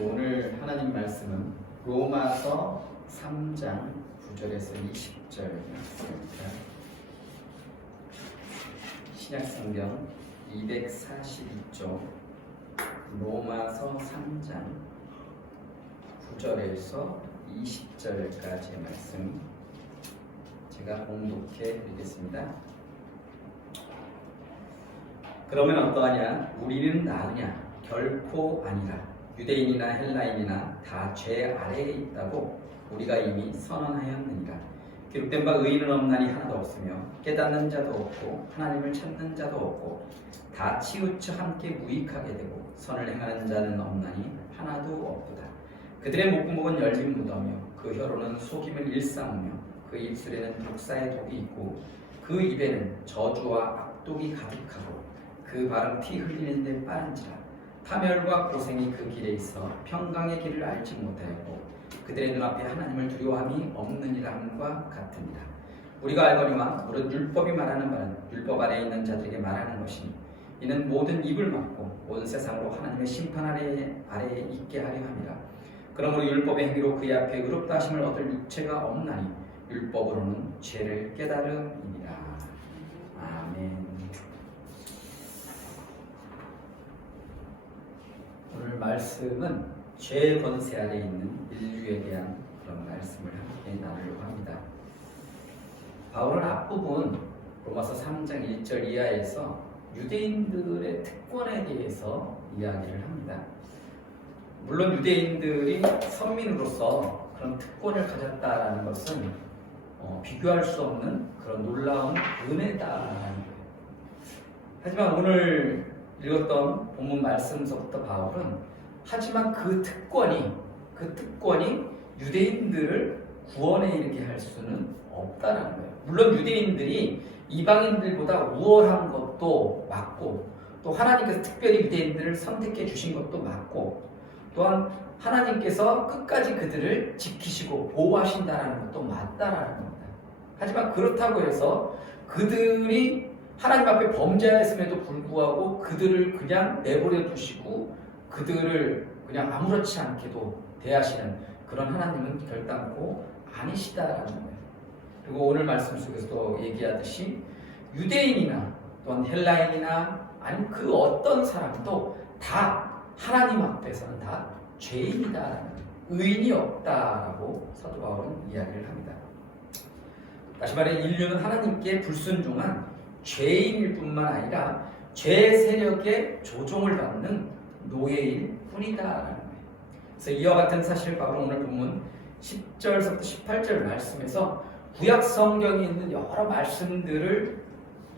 오늘 하나님 말씀은 로마서 3장 9절에서 20절 말씀입니다. 신약성경 242쪽 로마서 3장 9절에서 20절까지의 말씀 제가 봉독해 드리겠습니다. 그러면 어떠하냐? 우리는 나으냐? 결코 아니라. 유대인이나 헬라인이나 다 죄 아래에 있다고 우리가 이미 선언하였느니라. 기록된 바 의인은 없나니 하나도 없으며 깨닫는 자도 없고 하나님을 찾는 자도 없고 다 치우쳐 함께 무익하게 되고 선을 행하는 자는 없나니 하나도 없도다. 그들의 목구멍은 열린 무덤이요 그 혀로는 속임을 일삼으며 그 입술에는 독사의 독이 있고 그 입에는 저주와 악독이 가득하고 그 발은 피 흘리는 데 빠른지라. 파멸과 고생이 그 길에 있어 평강의 길을 알지 못하였고 그들의 눈앞에 하나님을 두려워함이 없느니라 함과 같으니라. 우리가 알거니와 무릇 율법이 말하는 바는 율법 아래에 있는 자들에게 말하는 것이니 이는 모든 입을 막고 온 세상으로 하나님의 심판 아래에 있게 하려 함이라. 그러므로 율법의 행위로 그의 앞에 의롭다 하심을 얻을 육체가 없나니 율법으로는 죄를 깨달음이니라. 아멘. 오늘 말씀은 죄의 권세 아래에 있는 인류에 대한 그런 말씀을 함께 나누려고 합니다. 바울은 앞부분 로마서 3장 1절 이하에서 유대인들의 특권에 대해서 이야기를 합니다. 물론 유대인들이 선민으로서 그런 특권을 가졌다라는 것은 비교할 수 없는 그런 놀라운 은혜다라는 거예요. 하지만 오늘 읽었던 본문 말씀서부터 바울은 하지만 그 특권이 유대인들을 구원에 이르게 할 수는 없다는 거예요. 물론 유대인들이 이방인들보다 우월한 것도 맞고 또 하나님께서 특별히 유대인들을 선택해 주신 것도 맞고 또한 하나님께서 끝까지 그들을 지키시고 보호하신다는 것도 맞다라는 겁니다. 하지만 그렇다고 해서 그들이 하나님 앞에 범죄하였음에도 불구하고 그들을 그냥 내버려 두시고 그들을 그냥 아무렇지 않게도 대하시는 그런 하나님은 결단코 아니시다라는 거예요. 그리고 오늘 말씀 속에서도 얘기하듯이 유대인이나 또는 헬라인이나 아니면 그 어떤 사람도 다 하나님 앞에서는 다 죄인이다라는 의인이 없다라고 사도 바울은 이야기를 합니다. 다시 말해 인류는 하나님께 불순종한 죄인일 뿐만 아니라 죄 세력의 조종을 받는 노예일 뿐이다라는 거예요. 그래서 이와 같은 사실을 바울은 오늘 본문 10절부터 18절 말씀에서 구약 성경에 있는 여러 말씀들을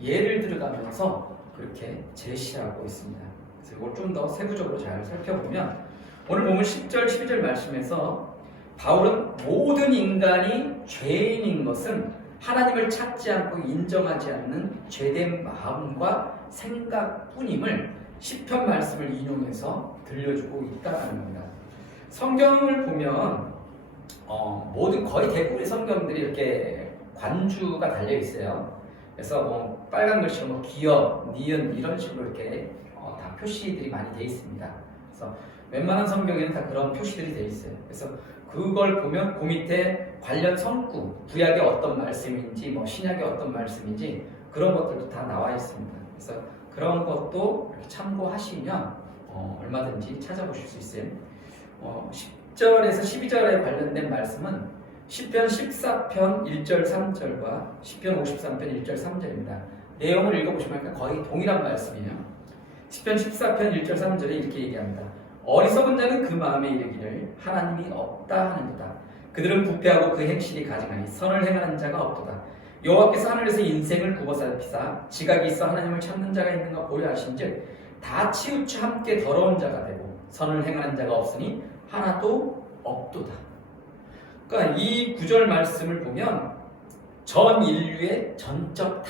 예를 들어가면서 그렇게 제시하고 있습니다. 그래서 이걸 좀 더 세부적으로 잘 살펴보면 오늘 보면 10절, 12절 말씀에서 바울은 모든 인간이 죄인인 것은 하나님을 찾지 않고 인정하지 않는 죄된 마음과 생각뿐임을 시편 말씀을 인용해서 들려주고 있다는 겁니다. 성경을 보면 모든 거의 대부분의 성경들이 이렇게 관주가 달려 있어요. 그래서 뭐 빨간 글씨로 기역, 니은 이런 식으로 이렇게 다 표시들이 많이 돼 있습니다. 그래서 웬만한 성경에는 다 그런 표시들이 돼 있어요. 그래서 그걸 보면 그 밑에 관련 성구, 구약의 어떤 말씀인지, 신약의 어떤 말씀인지 그런 것들도 다 나와 있습니다. 그래서 그런 것도 이렇게 참고하시면 얼마든지 찾아보실 수 있어요. 10절에서 12절에 관련된 말씀은 시편 14편 1절 3절과 시편 53편 1절 3절입니다. 내용을 읽어보시면 거의 동일한 말씀이에요. 시편 14편 1절 3절에 이렇게 얘기합니다. 어리석은 자는 그 마음에 이르기를 하나님이 없다 하느니라. 그들은 부패하고 그 행실이 가증하니 선을 행하는 자가 없도다. 여호와께서 하늘에서 인생을 굽어 살피사 지각이 있어 하나님을 찾는 자가 있는가 보려 하신즉 다 치우쳐 함께 더러운 자가 되고 선을 행하는 자가 없으니 하나도 없도다. 그러니까 이 구절 말씀을 보면 전 인류의 전적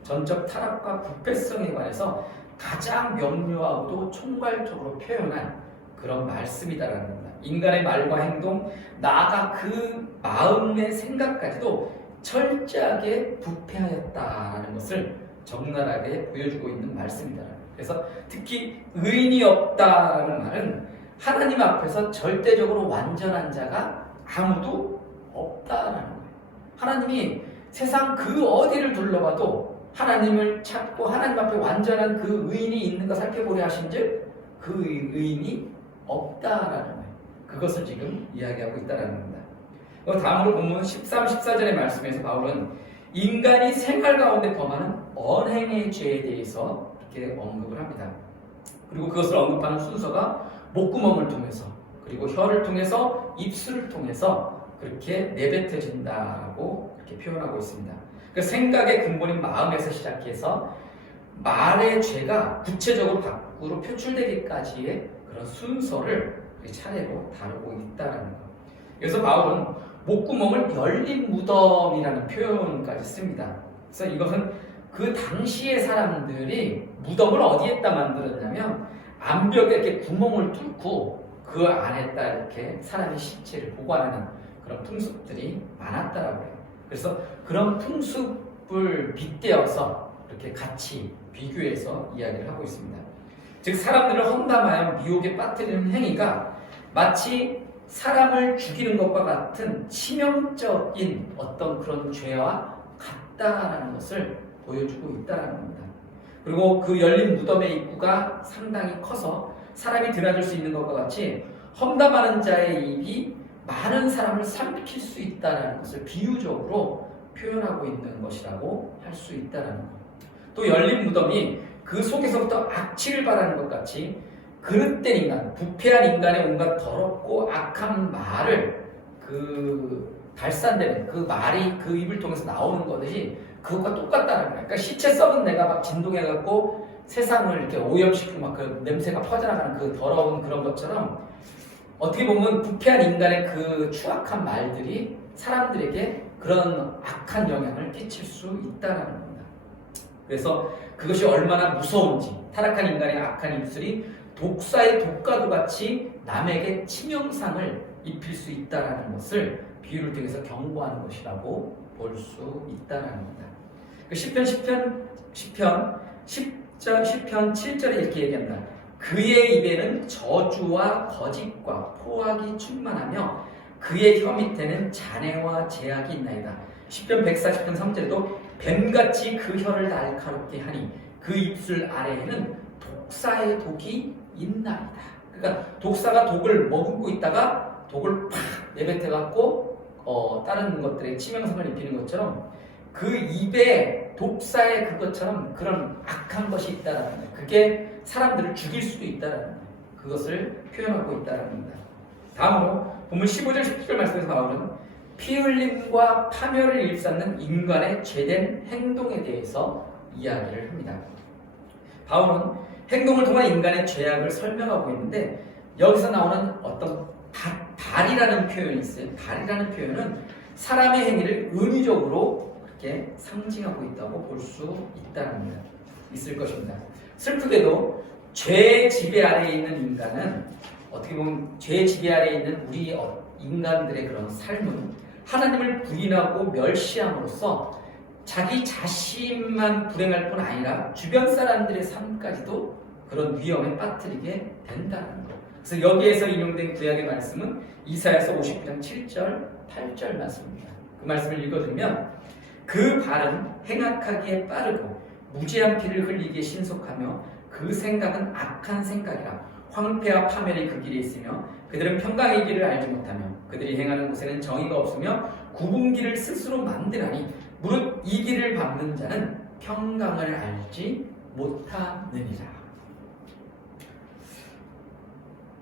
타락과 부패성에 관해서 가장 명료하고도 총괄적으로 표현한 그런 말씀이다라는 겁니다. 인간의 말과 행동, 나아가 그 마음의 생각까지도 철저하게 부패하였다라는 것을 적나라하게 보여주고 있는 말씀이다. 그래서 특히 의인이 없다라는 말은 하나님 앞에서 절대적으로 완전한 자가 아무도 없다라는 거예요. 하나님이 세상 그 어디를 둘러봐도 하나님을 찾고 하나님 앞에 완전한 그 의인이 있는 거 살펴보려 하신즉 그 의인이 없다라는 거예요. 그것을 지금 이야기하고 있다라는 겁니다. 다음으로 본문 13, 14절의 말씀에서 바울은 인간이 생활 가운데 범하는 언행의 죄에 대해서 이렇게 언급을 합니다. 그리고 그것을 언급하는 순서가 목구멍을 통해서 그리고 혀를 통해서 입술을 통해서 그렇게 내뱉어진다고 이렇게 표현하고 있습니다. 그 생각의 근본인 마음에서 시작해서 말의 죄가 구체적으로 밖으로 표출되기까지의 그런 순서를 차례로 다루고 있다는 것. 그래서 바울은 목구멍을 열린 무덤이라는 표현까지 씁니다. 그래서 이것은 그 당시의 사람들이 무덤을 어디에다 만들었냐면 암벽에 이렇게 구멍을 뚫고 그 안에다 이렇게 사람의 시체를 보관하는 그런 풍습들이 많았다라고 해요. 그래서 그런 풍습을 빗대어서 이렇게 같이 비교해서 이야기를 하고 있습니다. 즉 사람들을 험담하여 미혹에 빠뜨리는 행위가 마치 사람을 죽이는 것과 같은 치명적인 어떤 그런 죄와 같다라는 것을 보여주고 있다는 겁니다. 그리고 그 열린 무덤의 입구가 상당히 커서 사람이 드나들 수 있는 것과 같이 험담하는 자의 입이 많은 사람을 삼킬 수 있다는 것을 비유적으로 표현하고 있는 것이라고 할 수 있다는 것. 또 열린 무덤이 그 속에서부터 악취를 발하는 것 같이 그릇된 인간, 부패한 인간의 온갖 더럽고 악한 말을 그 발산되는 그 말이 그 입을 통해서 나오는 것이 그것과 똑같다는 거예요. 그러니까 시체 썩은 내가 막 진동해갖고 세상을 이렇게 오염시키고 막 그 냄새가 퍼져나가는 그 더러운 그런 것처럼 어떻게 보면 부패한 인간의 그 추악한 말들이 사람들에게 그런 악한 영향을 끼칠 수 있다는 겁니다. 그래서 그것이 얼마나 무서운지 타락한 인간의 악한 입술이 독사의 독가도 같이 남에게 치명상을 입힐 수 있다는 것을 비유를 통해서 경고하는 것이라고 볼 수 있다는 겁니다. 시편 7절에 이렇게 얘기합니다. 그의 입에는 저주와 거짓과 포악이 충만하며 그의 혀 밑에는 잔해와 제약이 있나이다. 시편 140편 3절에도 뱀같이 그 혀를 날카롭게 하니 그 입술 아래에는 독사의 독이 있나이다. 그러니까 독사가 독을 머금고 있다가 독을 팍 내뱉어갖고 다른 것들에 치명상을 입히는 것처럼 그 입에 독사의 그것처럼 그런 악한 것이 있다는 거예요. 그게 사람들을 죽일 수도 있다는 거예요. 그것을 표현하고 있다는 겁니다. 다음으로 본문 15절 16절 말씀에서 바울은 피 흘림과 파멸을 일삼는 인간의 죄된 행동에 대해서 이야기를 합니다. 바울은 행동을 통한 인간의 죄악을 설명하고 있는데 여기서 나오는 어떤 발이라는 표현이 있어요. 발이라는 표현은 사람의 행위를 은유적으로 그렇게 상징하고 있다고 볼 수 있을 것입니다. 슬프게도 죄의 지배 아래에 있는 인간은 어떻게 보면 죄의 지배 아래에 있는 우리 인간들의 그런 삶은 하나님을 부인하고 멸시함으로써 자기 자신만 불행할 뿐 아니라 주변 사람들의 삶까지도 그런 위험에 빠뜨리게 된다는 것. 그래서 여기에서 인용된 구약의 말씀은 이사야서 59장 7절, 8절 말씀입니다. 그 말씀을 읽어드리면 그 발은 행악하기에 빠르고 무지한 피를 흘리기에 신속하며 그 생각은 악한 생각이라 황폐와 파멸이 그 길에 있으며 그들은 평강의 길을 알지 못하며 그들이 행하는 곳에는 정의가 없으며 굽은 길을 스스로 만드나니 무릇 이 길을 밟는 자는 평강을 알지 못하느니라.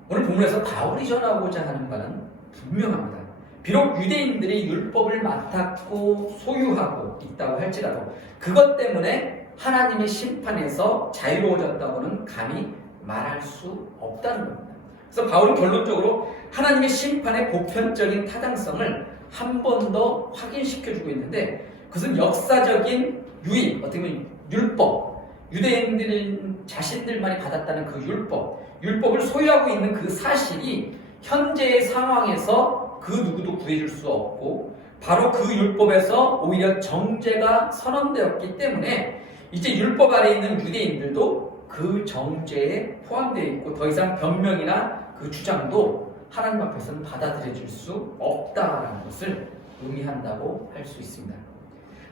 오늘 본문에서 바울이 전하고자 하는 바는 분명합니다. 비록 유대인들이 율법을 맡았고 소유하고 있다고 할지라도 그것 때문에 하나님의 심판에서 자유로워졌다고는 감히 말할 수 없다는 겁니다. 그래서 바울은 결론적으로 하나님의 심판의 보편적인 타당성을 한 번 더 확인시켜주고 있는데 그것은 역사적인 유익, 어떻게 보면 율법, 유대인들 자신들만이 받았다는 그 율법을 소유하고 있는 그 사실이 현재의 상황에서 그 누구도 구해줄 수 없고 바로 그 율법에서 오히려 정죄가 선언되었기 때문에 이제 율법 아래에 있는 유대인들도 그 정죄에 포함되어 있고 더 이상 변명이나 그 주장도 하나님 앞에서는 받아들여질 수 없다라는 것을 의미한다고 할 수 있습니다.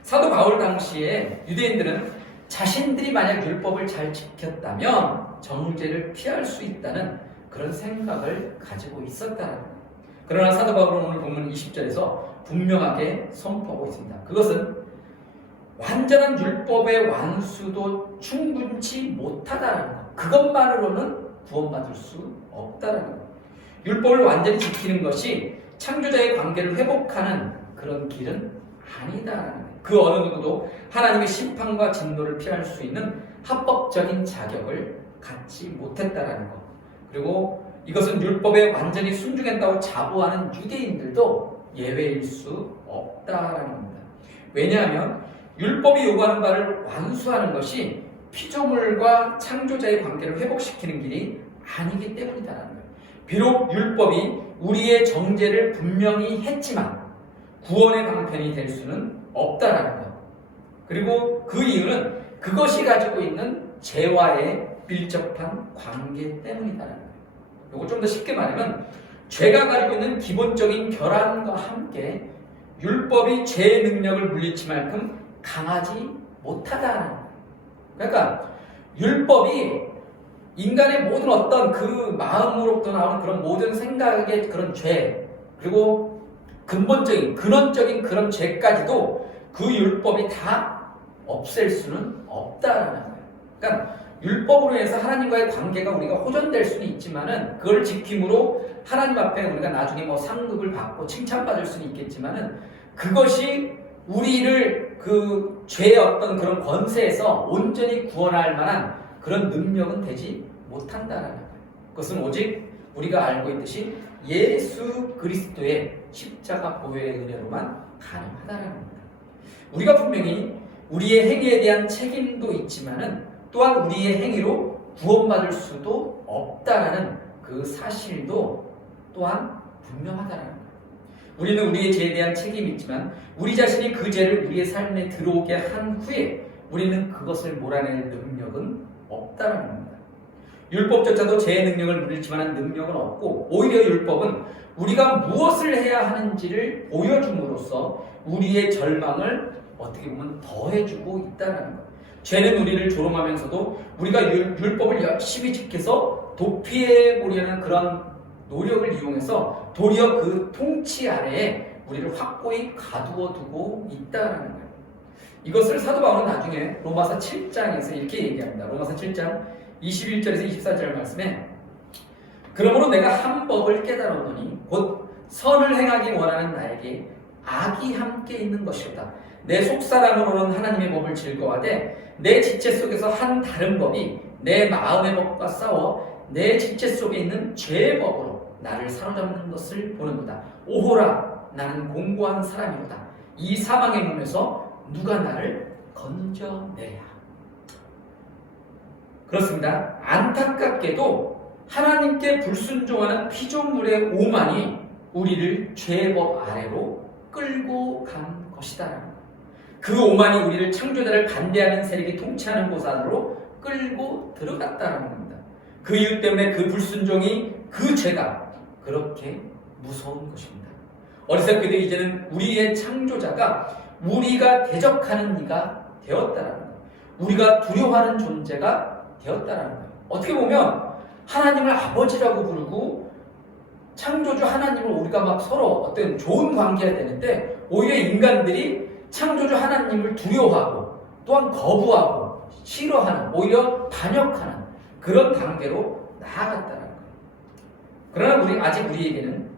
사도 바울 당시에 유대인들은 자신들이 만약 율법을 잘 지켰다면 정죄를 피할 수 있다는 그런 생각을 가지고 있었다는 거예요. 그러나 사도 바울은 오늘 본문 20절에서 분명하게 선포하고 있습니다. 그것은 완전한 율법의 완수도 충분치 못하다는 것, 그것만으로는 구원받을 수 없다는 것. 율법을 완전히 지키는 것이 창조자의 관계를 회복하는 그런 길은 아니다라는 거예요. 그 어느 누구도 하나님의 심판과 진노를 피할 수 있는 합법적인 자격을 갖지 못했다라는 것. 그리고 이것은 율법에 완전히 순종했다고 자부하는 유대인들도 예외일 수 없다라는 겁니다. 왜냐하면 율법이 요구하는 바를 완수하는 것이 피조물과 창조자의 관계를 회복시키는 길이 아니기 때문이다라는 거예요. 비록 율법이 우리의 정죄를 분명히 했지만 구원의 방편이 될 수는 없다라는 것. 그리고 그 이유는 그것이 가지고 있는 죄와의 밀접한 관계 때문이다라는 거예요. 이거 좀 더 쉽게 말하면 죄가 가지고 있는 기본적인 결함과 함께 율법이 죄의 능력을 물리칠 만큼 강하지 못하다라는 거예요. 그러니까 율법이 인간의 모든 어떤 그 마음으로부터 나오는 그런 모든 생각의 그런 죄, 그리고 근본적인 근원적인 그런 죄까지도 그 율법이 다 없앨 수는 없다라는 거예요. 그러니까 율법으로 해서 하나님과의 관계가 우리가 호전될 수는 있지만은 그걸 지킴으로 하나님 앞에 우리가 나중에 뭐 상급을 받고 칭찬받을 수는 있겠지만은 그것이 우리를 그 죄의 어떤 그런 권세에서 온전히 구원할 만한 그런 능력은 되지 못한다는 거예요. 그것은 오직 우리가 알고 있듯이 예수 그리스도의 십자가 보혈의 은혜로만 가능하다는 겁니다. 우리가 분명히 우리의 행위에 대한 책임도 있지만은 또한 우리의 행위로 구원받을 수도 없다라는 그 사실도 또한 분명하다는 거예요. 우리는 우리의 죄에 대한 책임이 있지만 우리 자신이 그 죄를 우리의 삶에 들어오게 한 후에 우리는 그것을 몰아낼 능력은 없다는 겁니다. 율법조차도 죄의 능력을 물리칠 만한 능력은 없고 오히려 율법은 우리가 무엇을 해야 하는지를 보여줌으로써 우리의 절망을 어떻게 보면 더해주고 있다는 거예요. 죄는 우리를 조롱하면서도 우리가 율법을 열심히 지켜서 도피해보려는 그런 노력을 이용해서 도리어 그 통치 아래에 우리를 확고히 가두어두고 있다는 거예요. 이것을 사도 바울은 나중에 로마서 7장에서 이렇게 얘기합니다. 로마서 7장 21절에서 24절 말씀에 그러므로 내가 한 법을 깨달았노니 곧 선을 행하기 원하는 나에게 악이 함께 있는 것이로다. 내 속사람으로는 하나님의 법을 즐거워하되 내 지체 속에서 한 다른 법이 내 마음의 법과 싸워 내 지체 속에 있는 죄의 법으로 나를 사로잡는 것을 보는도다. 오호라, 나는 공고한 사람이로다. 이 사망의 몸에서 누가 나를 건져내랴. 그렇습니다. 안타깝게도 하나님께 불순종하는 피조물의 오만이 우리를 죄의 법 아래로 끌고 간 것이다. 그 오만이 우리를 창조자를 반대하는 세력이 통치하는 곳 안으로 끌고 들어갔다는 겁니다. 그 이유 때문에 그 불순종이 그 죄가 그렇게 무서운 것입니다. 어리석게도 이제는 우리의 창조자가 우리가 대적하는 이가 되었다는 거예요. 우리가 두려워하는 존재가 되었다는 거예요. 어떻게 보면 하나님을 아버지라고 부르고 창조주 하나님을 우리가 막 서로 어떤 좋은 관계가 되는데 오히려 인간들이 창조주 하나님을 두려워하고 또한 거부하고 싫어하는 오히려 반역하는 그런 단계로 나아갔다는 거예요. 그러나 아직 우리에게는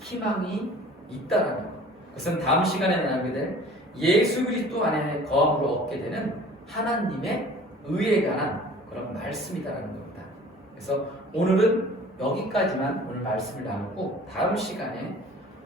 희망이 있다는 거예요. 그것은 다음 시간에 나누게 될 예수 그리스도 안에 거함으로 얻게 되는 하나님의 의에 관한 그런 말씀이다라는 겁니다. 그래서 오늘은 여기까지만 오늘 말씀을 나누고 다음 시간에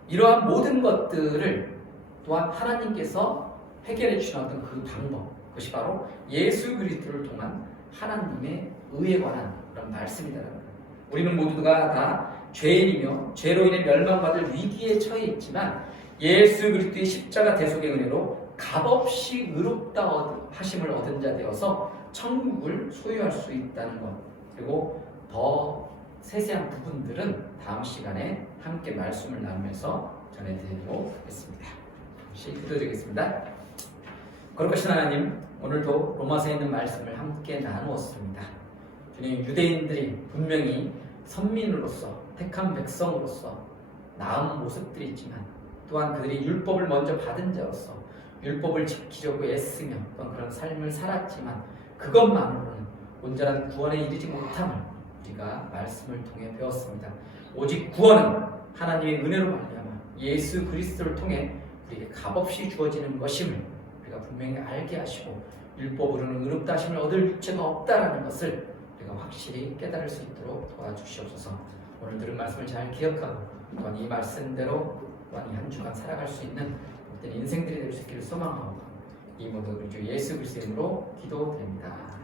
이러한 모든 것들을 또한 하나님께서 해결해 주신 어떤 그 방법, 그것이 바로 예수 그리스도를 통한 하나님의 의에 관한 그런 말씀이다라는 거예요. 우리는 모두가 다 죄인이며 죄로 인해 멸망받을 위기에 처해 있지만 예수 그리스도의 십자가 대속의 은혜로 값없이 의롭다 하심을 얻은 자 되어서 천국을 소유할 수 있다는 것, 그리고 더 세세한 부분들은 다음 시간에 함께 말씀을 나누면서 전해드리도록 하겠습니다. 다시 기도드리겠습니다. 거룩하신 하나님, 오늘도 로마서에 있는 말씀을 함께 나누었습니다. 주님, 유대인들이 분명히 선민으로서 택한 백성으로서 나은 모습들이 있지만 또한 그들이 율법을 먼저 받은 자로서 율법을 지키려고 애쓰며 또한 그런 삶을 살았지만 그것만으로는 온전한 구원에 이르지 못함을 우리가 말씀을 통해 배웠습니다. 오직 구원은 하나님의 은혜로 말미암아 예수 그리스도를 통해 우리에게 값없이 주어지는 것임을 우리가 분명히 알게 하시고 율법으로는 의롭다 하심을 얻을 육체가 없다라는 것을 우리가 확실히 깨달을 수 있도록 도와주시옵소서. 오늘 들은 말씀을 잘 기억하고 또한 이 말씀대로 또한 이 한 주간 살아갈 수 있는 어떤 인생들이 될 수 있기를 소망하고 이 모든 우리 주 예수 그리스도의 이름으로 기도드립니다.